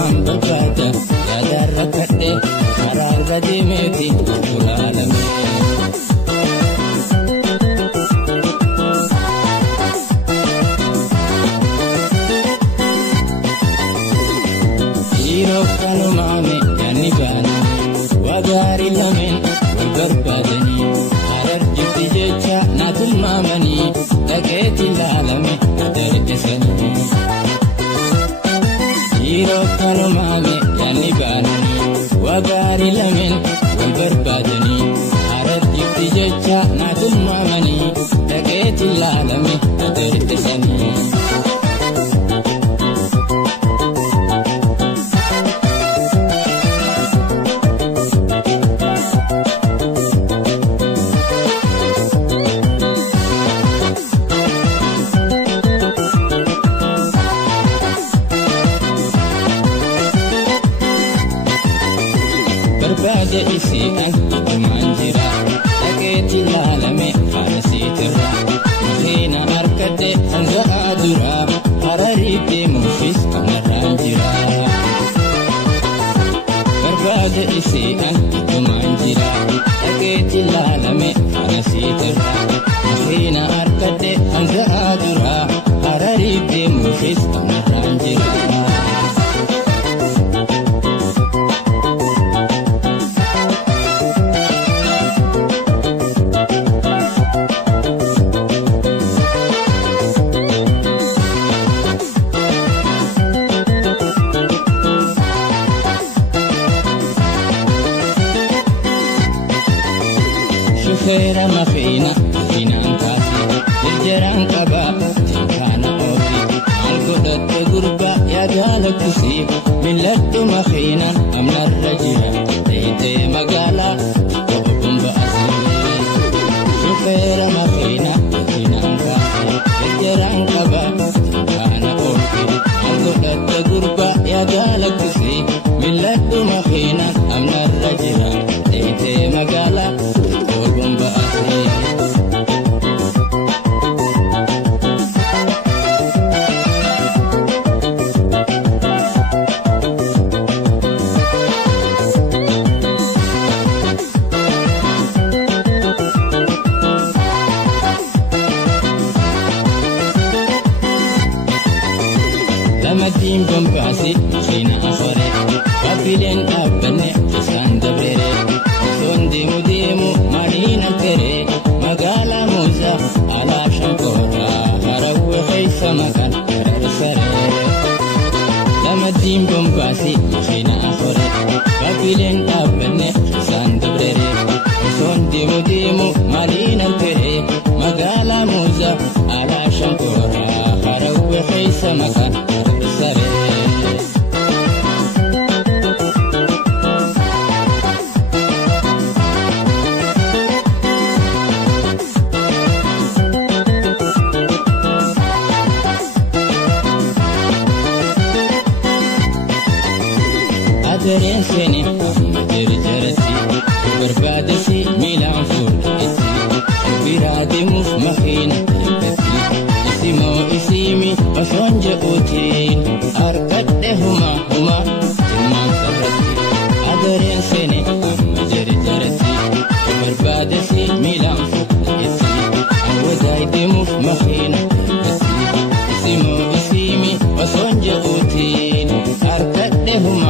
man bakata ya darrakade karar gadimeti ulalame iro kanumame yanibani wagari lamen warbadani karar jittijecha natumamani taketi lalame darkesani iro kanumame yanibani wagari lamen warbadani karar jittijecha natumamani taketi lalame darkesani bada isi an manjira taketi lalame farasitira mahina arkade anga adura hararite mufis kanaranjira bada isi an manjira taketi lalame farasitira mahina arkade anga adura hararite mufis kanaranjira Fera mafina finankasi jirjaran kaba tinkana ofi algodatte gurba ya galakusi milladdu mafina amnar rajira tayte magala tobumba asiri fera mafina finankasi jirjaran kaba tinkana ofi algodatte gurba ya galakusi milladdu mafina amnar rajira tayte magala Lamadim bombasi khina afare babilen abne sandabere sonde mudimu marina tere magala muza ala shankora harawe khaisa makan sare lamadim bombasi khina afare babilen abne sandabere sonde mudimu marina tere magala muza ala shankora harawe khaisa makan Aderen seni maderi jarati berbadasi milan furti birade muf makhina ibati isimo isimi asonja utin arkade huma timman sarati aderen seni maderi jarati berbadasi milan furti awadaide muf makhina ibati isimo isimi asonja utin arkade huma